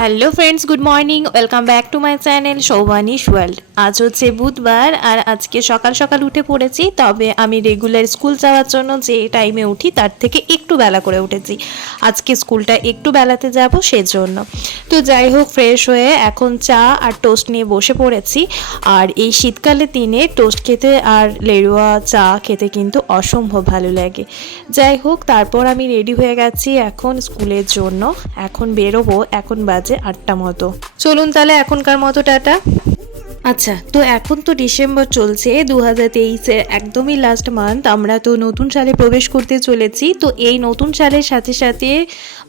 Hello friends, good morning. Welcome back to my channel Shoubanish world. আজ হচ্ছে বুধবার আর আজকে সকাল সকাল উঠে পড়েছি। তবে আমি রেগুলার স্কুল যাওয়ার জন্য যে টাইমে উঠি তার থেকে একটু বেলা করে উঠেছি। আজকে স্কুলটা একটু বেলাতে যাব সেজন্য। তো যাই হোক, ফ্রেশ হয়ে এখন চা আর টোস্ট নিয়ে বসে পড়েছি। আর এই শীতকালের দিনে টোস্ট খেতে আর লেড়ুয়া চা খেতে কিন্তু অসম্ভব ভালো লাগে। যাই হোক, তারপর আমি রেডি হয়ে গেছি এখন স্কুলের জন্য। এখন বেরোবো, এখন বাজে 8টা মতো। চলুন তাহলে এখনকার মতো টাটা। আচ্ছা, তো এখন তো ডিসেম্বর চলছে, 2023-এর একদমই লাস্ট মান্থ। আমরা তো নতুন সালে প্রবেশ করতে চলেছি। তো এই নতুন সালের সাথে সাথে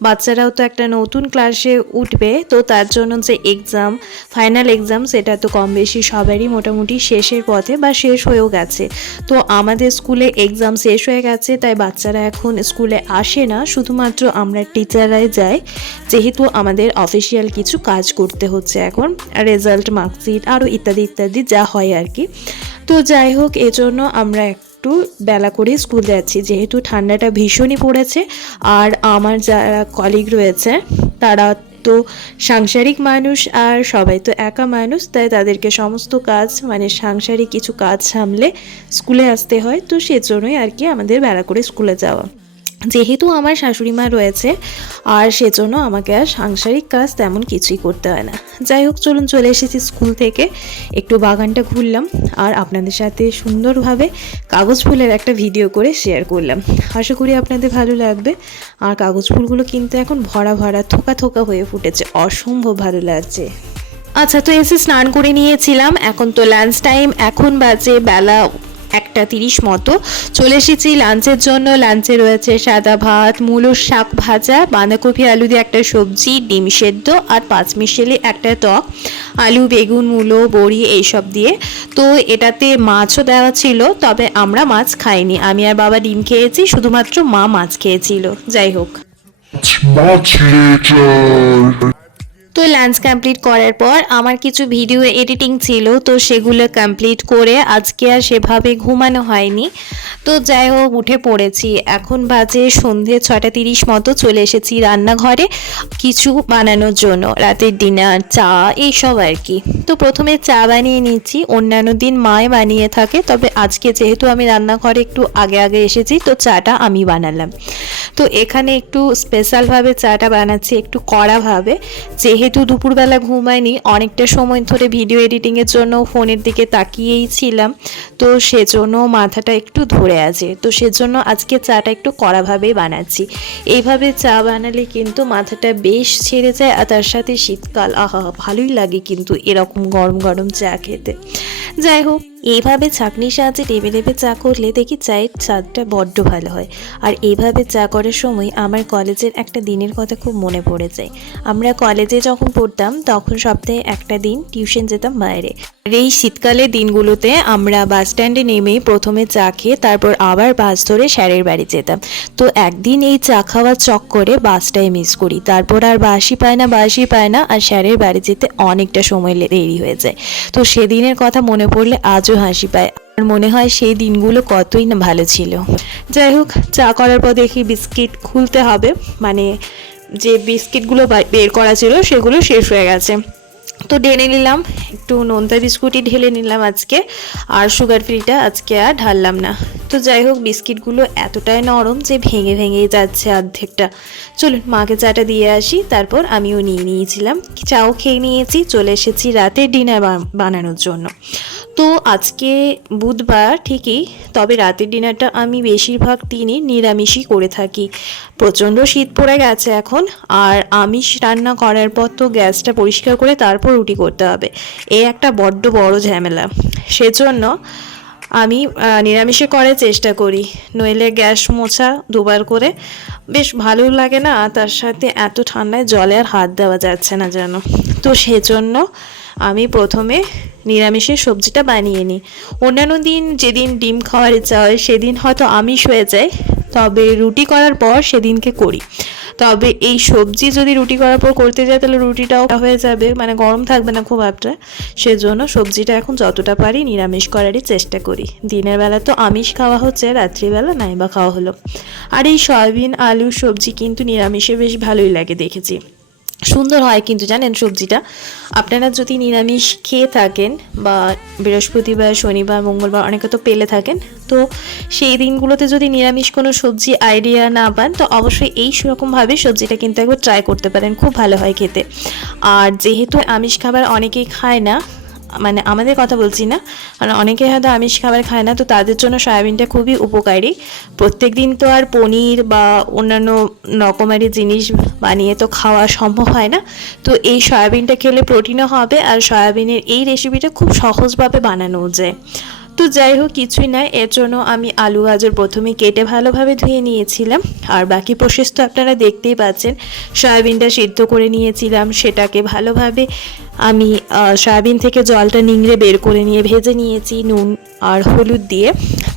বাচ্চারাও তো একটা নতুন ক্লাসে উঠবে। তো তার জন্য যে এক্সাম, ফাইনাল এক্সাম, সেটা তো কম বেশি সবারই মোটামুটি শেষের পথে বা শেষ হয়েও গেছে। তো আমাদের স্কুলে এক্সাম শেষ হয়ে গেছে, তাই বাচ্চারা এখন স্কুলে আসে না, শুধুমাত্র আমরা টিচাররাই যাই, যেহেতু আমাদের অফিসিয়াল কিছু কাজ করতে হচ্ছে এখন, রেজাল্ট, মার্কশিট আরও ইত্যাদি ইত্যাদি যা হয় আর কি। তো যাই হোক, এজন্য আমরা একটু বেলা করে স্কুল যাচ্ছি, যেহেতু ঠান্ডাটা ভীষণই পড়েছে। আর আমার যারা কলিগ রয়েছে তারা তো সাংসারিক মানুষ, আর সবাই তো একা মানুষ, তাই তাদেরকে সমস্ত কাজ মানে সাংসারিক কিছু কাজ সামলে স্কুলে আসতে হয়। তো সেজন্যই আর কি আমাদের বেলা করে স্কুলে যাওয়া। যেহেতু আমার শাশুড়ি মা রয়েছে, আর সেজন্য আমাকে আর সাংসারিক কাজ তেমন কিছুই করতে হয় না। যাই হোক, চলুন, চলে এসেছি স্কুল থেকে, একটু বাগানটা ঘুরলাম আর আপনাদের সাথে সুন্দরভাবে কাগজ ফুলের একটা ভিডিও করে শেয়ার করলাম। আশা করি আপনাদের ভালো লাগবে। আর কাগজ ফুলগুলো কিন্তু এখন ভরা ভরা থোকা থোকা হয়ে ফুটেছে, অসম্ভব ভালো লাগছে। আচ্ছা, তো এসে স্নান করে নিয়েছিলাম, এখন তো লাঞ্চ টাইম, এখন বাজে বেলা 1:30 মতো। চলে এসেছি লাঞ্চের জন্য। লাঞ্চে রয়েছে সাদা ভাত, মূলোর শাক ভাজা, বাঁধাকপি আলু দিয়ে একটা সবজি, ডিম সেদ্ধ আর 5 মিশালি একটা টক, আলু, বেগুন, মূলো, বড়ি এইসব দিয়ে। তো এটাতে মাছও দেওয়া ছিল, তবে আমরা মাছ খাইনি। আমি আর বাবা ডিম খেয়েছি, শুধুমাত্র মা মাছ খেয়েছিল। যাই হোক, Much later. তো লাঞ্চ কমপ্লিট করার পর আমার কিছু ভিডিও এডিটিং ছিল, তো সেগুলো কমপ্লিট করে আজকে আর সেভাবে ঘুমানো হয়নি। তো যাই হোক, উঠে পড়েছি। এখন বাজে সন্ধে 6:30 মতো। চলে এসেছি রান্নাঘরে কিছু বানানোর জন্য, রাতের ডিনার, চা এইসব আর কি। তো প্রথমে চা বানিয়ে নিচ্ছি। অন্যান্য দিন মায়ে বানিয়ে থাকে, তবে আজকে যেহেতু আমি রান্নাঘরে একটু আগে আগে এসেছি, তো চাটা আমি বানালাম। তো এখানে একটু স্পেশালভাবে চাটা বানাচ্ছি, একটু কড়াভাবে, যেহেতু দুপুরবেলা ঘুমাইনি, অনেকটা সময় ধরে ভিডিও এডিটিংয়ের জন্য ফোনের দিকে তাকিয়েই ছিলাম, তো সেজন্য মাথাটা একটু ধরে আছে। তো সেজন্য আজকে চাটা একটু কড়াভাবেই বানাচ্ছি। এইভাবে চা বানালে কিন্তু মাথাটা বেশ ছেড়ে যায়, আর তার সাথে শীতকাল, আহা, ভালোই লাগে কিন্তু এরকম গরম গরম চা খেতে। যাই হোক, এইভাবে ছাঁকনির সাহায্যে টেপে টেপে চা করলে দেখি চায়ের স্বাদটা বড্ড ভালো হয়। আর এইভাবে চা করার সময় আমার কলেজের একটা দিনের কথা খুব মনে পড়ে যায়। আমরা কলেজে যখন পড়তাম তখন সপ্তাহে একটা দিন টিউশন যেতাম বাইরে। আর এই শীতকালের দিনগুলোতে আমরা বাস স্ট্যান্ডে নেমে প্রথমে চা খেয়ে তারপর আবার বাস ধরে স্যারের বাড়ি যেতাম। তো একদিন এই চা খাওয়ার চক্করে বাসটাই মিস করি, তারপর আর বাসই পায় না, আর স্যারের বাড়ি যেতে অনেকটা সময় দেরি হয়ে যায়। তো সেদিনের কথা মনে পড়লে আজও হাসি পায়, আর মনে হয় সেই দিনগুলো কতই না ভালো ছিল। যাই হোক, চা করার পর দেখি বিস্কিট খুলতে হবে, মানে যে বিস্কিটগুলো বের করা ছিল সেগুলো শেষ হয়ে গেছে। তো ঢেলে নিলাম, একটু নোনতা বিস্কুটই ঢেলে নিলাম আজকে, আর সুগার ফ্রিটা আজকে আর ঢাললাম না। তো যাই হোক, বিস্কিটগুলো এতটাই নরম যে ভেঙে ভেঙেই যাচ্ছে অর্ধেকটা। চলুন মাকে চাটা দিয়ে আসি, তারপর আমিও নিয়ে নিয়েছিলাম, চাও খেয়ে নিয়েছি। চলে এসেছি রাতের ডিনার বানানোর জন্য। তো আজকে বুধবার ঠিকই, তবে রাতের ডিনারটা আমি বেশিরভাগ দিনই নিরামিষই করে থাকি। প্রচণ্ড শীত পড়ে গেছে এখন, আর আমিষ রান্না করার পর তো গ্যাসটা পরিষ্কার করে তারপর রুটি করতে হবে, এ একটা বড্ড বড় ঝামেলা। সেজন্য আমি নিরামিষে করার চেষ্টা করি, নইলে গ্যাস মোছা দুবার করে বেশ ভালো লাগে না, তার সাথে এত ঠান্ডায় জলে আর হাত দেওয়া যাচ্ছে না যেন। তো সেজন্য আমি প্রথমে নিরামিষের সবজিটা বানিয়ে নিই। অন্যান্য দিন যেদিন ডিম খাওয়ার ইচ্ছা হয় সেদিন হয়তো আমিষ হয়ে যায়, তবে রুটি করার পর সেদিনকে করি। তবে এই সবজি যদি রুটি করার পর করতে যাই তাহলে রুটিটাও হয়ে যাবে, মানে গরম থাকবে না খুব একটা। সেজন্য সবজিটা এখন যতটা পারি নিরামিষ করারই চেষ্টা করি। দিনের বেলা তো আমিষ খাওয়া হচ্ছে, রাত্রিবেলা নাই বা খাওয়া হলো। আর এই সয়াবিন আলু সবজি কিন্তু নিরামিষে বেশ ভালোই লাগে দেখেছি। সুন্দর হয় কিন্তু জানেন সবজিটা। আপনারা যদি নিরামিষ খেয়ে থাকেন বা বৃহস্পতিবার, শনিবার, মঙ্গলবার অনেকে তো পেলে থাকেন, তো সেই দিনগুলোতে যদি নিরামিষ কোনো সবজি আইডিয়া না পান তো অবশ্যই এই সেরকমভাবে সবজিটা কিন্তু একবার ট্রাই করতে পারেন, খুব ভালো হয় খেতে। আর যেহেতু আমিষ খাবার অনেকেই খায় না, মানে আমাদের কথা বলছি না, কারণ অনেকে হয়তো আমিষ খাবার খায় না, তো তাদের জন্য সয়াবিনটা খুবই উপকারী। প্রত্যেক দিন তো আর পনির বা অন্যান্য রকমারি জিনিস বানিয়ে তো খাওয়া সম্ভব হয় না, তো এই সয়াবিনটা খেলে প্রোটিনও হবে, আর সয়াবিনের এই রেসিপিটা খুব সহজভাবে বানানো যায়। তো যাই হোক, কিছুই না, এর জন্য আমি আলু গাজর প্রথমে কেটে ভালোভাবে ধুয়ে নিয়েছিলাম, আর বাকি প্রসেস তো আপনারা দেখতেই পাচ্ছেন। সয়াবিনটা সিদ্ধ করে নিয়েছিলাম, সেটাকে ভালোভাবে আমি সয়াবিন থেকে জলটা নিংড়ে বের করে নিয়ে ভেজে নিয়েছি নুন আর হলুদ দিয়ে।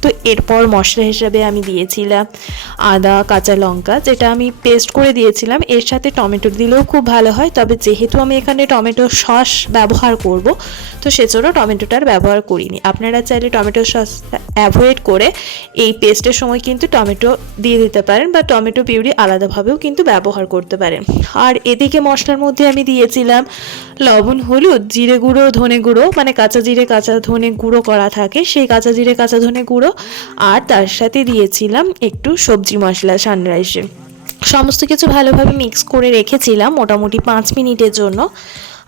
তো এরপর মশলা হিসাবে আমি দিয়েছিলাম আদা, কাঁচা লঙ্কা, যেটা আমি পেস্ট করে দিয়েছিলাম। এর সাথে টমেটো দিলেও খুব ভালো হয়, তবে যেহেতু আমি এখানে টমেটো সস ব্যবহার করব, তো সেজন্য টমেটোটার ব্যবহার করিনি। আপনারা চাইলে টমেটো সস অ্যাভয়েড করে এই পেস্টের সময় কিন্তু টমেটো দিয়ে দিতে পারেন, বা টমেটো পিউরি আলাদাভাবেও কিন্তু ব্যবহার করতে পারেন। আর এদিকে মশলার মধ্যে আমি দিয়েছিলাম লবণ, হলুদ, জিরে গুঁড়ো, ধনে গুঁড়ো, মানে কাঁচা জিরে কাঁচা ধনে গুঁড়ো করা থাকে, সেই কাঁচা জিরে কাঁচা ধনে গুঁড়ো, আর তার সাথে দিয়েছিলাম একটু সবজি মশলা সানরাইসের। সমস্ত কিছু ভালোভাবে মিক্স করে রেখেছিলাম মোটামুটি 5 মিনিটের জন্য।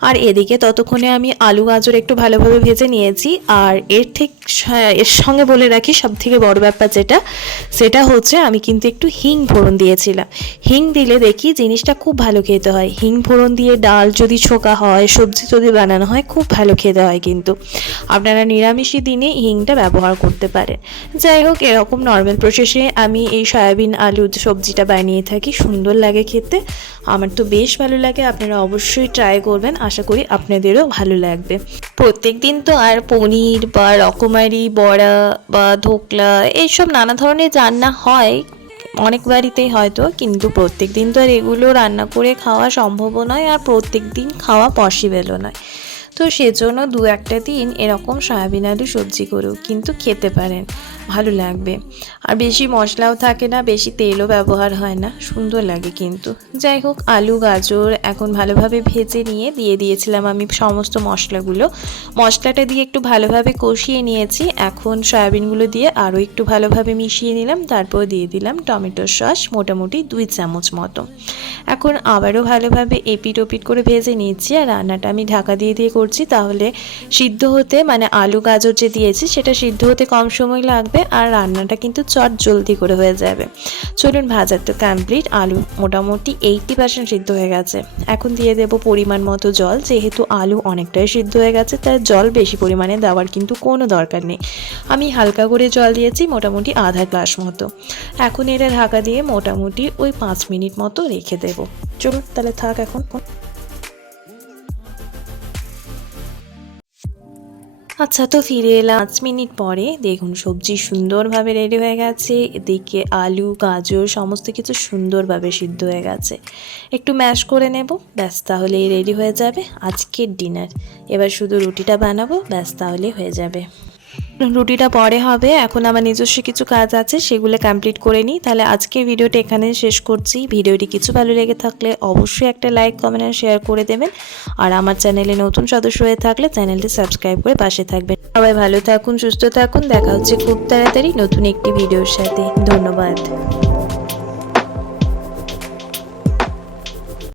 আর এদিকে ততক্ষণে আমি আলু গাজর একটু ভালোভাবে ভেজে নিয়েছি। আর এর সঙ্গে বলে রাখি, সবথেকে বড় ব্যাপার সেটা হচ্ছে আমি কিন্তু একটু হিং ফোড়ন দিয়েছিলাম। হিং দিলে দেখি জিনিসটা খুব ভালো খেতে হয়। হিং ফোড়ন দিয়ে ডাল যদি ছোকা হয়, সবজি যদি বানানো হয়, খুব ভালো খেতে হয়। কিন্তু আপনারা নিরামিষী দিনে হিংটা ব্যবহার করতে পারেন। যাই হোক, এরকম নর্মাল প্রসেসে আমি এই সয়াবিন আলু সবজিটা বানিয়ে থাকি, সুন্দর লাগে খেতে, আমার তো বেশ ভালো লাগে। আপনারা অবশ্যই ট্রাই করবেন, আশা করি আপনাদেরও ভালো লাগবে। প্রত্যেক দিন তো আর পনির বা রকমারি বড়া বা ধোকলা এইসব নানা ধরনের রান্না হয় অনেক বাড়িতেই হয়তো, কিন্তু প্রত্যেক দিন তো আর এগুলো রান্না করে খাওয়া সম্ভবও নয়, আর প্রত্যেক দিন খাওয়া পসিবলও নয়। তো সেজন্য 2-1টা দিন এরকম সয়াবিন আলু সবজি করেও কিন্তু খেতে পারেন, ভালো লাগবে। আর বেশি মশলাও থাকে না, বেশি তেলও ব্যবহার হয় না, সুন্দর লাগে কিন্তু। যাই হোক, আলু গাজর এখন ভালোভাবে ভেজে নিয়ে দিয়ে দিয়েছিলাম আমি সমস্ত মশলাটা দিয়ে একটু ভালোভাবে কষিয়ে নিয়েছি। এখন সয়াবিনগুলো দিয়ে আরও একটু ভালোভাবে মিশিয়ে নিলাম, তারপর দিয়ে দিলাম টমেটোর সস মোটামুটি 2 চামচ মতো। এখন আবারও ভালোভাবে এপিট ওপিট করে ভেজে নিচ্ছি, আর রান্নাটা আমি ঢাকা দিয়ে করছি, তাহলে সিদ্ধ হতে, মানে আলু গাজর যে দিয়েছি সেটা সিদ্ধ হতে কম সময় লাগবে, আর রান্নাটা কিন্তু চট জলদি করে হয়ে যাবে। চলুন, ভাজা তো কমপ্লিট, আলু মোটামুটি 80% সিদ্ধ হয়ে গেছে। এখন দিয়ে দেব পরিমাণ মতো জল, যেহেতু আলু অনেকটাই সিদ্ধ হয়ে গেছে তাই জল বেশি পরিমাণে দেওয়ার কিন্তু কোনো দরকার নেই। আমি হালকা করে জল দিয়েছি, মোটামুটি আধা গ্লাস মতো। এখন এটা ঢাকা দিয়ে মোটামুটি ওই 5 মিনিট মতো রেখে দেব। চলুন তাহলে থাক এখন। আচ্ছা, তো ফিরে এলাম 5 মিনিট পরে। দেখুন সবজি সুন্দরভাবে রেডি হয়ে গেছে, এদিকে আলু গাজর সমস্ত কিছু সুন্দরভাবে সিদ্ধ হয়ে গেছে। একটু ম্যাশ করে নেব, ব্যাস তাহলেই রেডি হয়ে যাবে আজকের ডিনার। এবার শুধু রুটিটা বানাবো, ব্যাস তাহলেই হয়ে যাবে। রুটিটা পরে হবে, এখন আমার নিজস্ব কিছু কাজ আছে, সেগুলো কমপ্লিট করে নিই। তাহলে আজকের ভিডিওটা এখানে শেষ করছি। ভিডিওটি কিছু ভালো লেগে থাকলে অবশ্যই একটা লাইক, কমেন্ট আর শেয়ার করে দেবেন। আর আমার চ্যানেলে নতুন সদস্য হয়ে থাকলে চ্যানেলটি সাবস্ক্রাইব করে পাশে থাকবেন। সবাই ভালো থাকুন, সুস্থ থাকুন, দেখা হচ্ছে খুব তাড়াতাড়ি নতুন একটি ভিডিওর সাথে। ধন্যবাদ।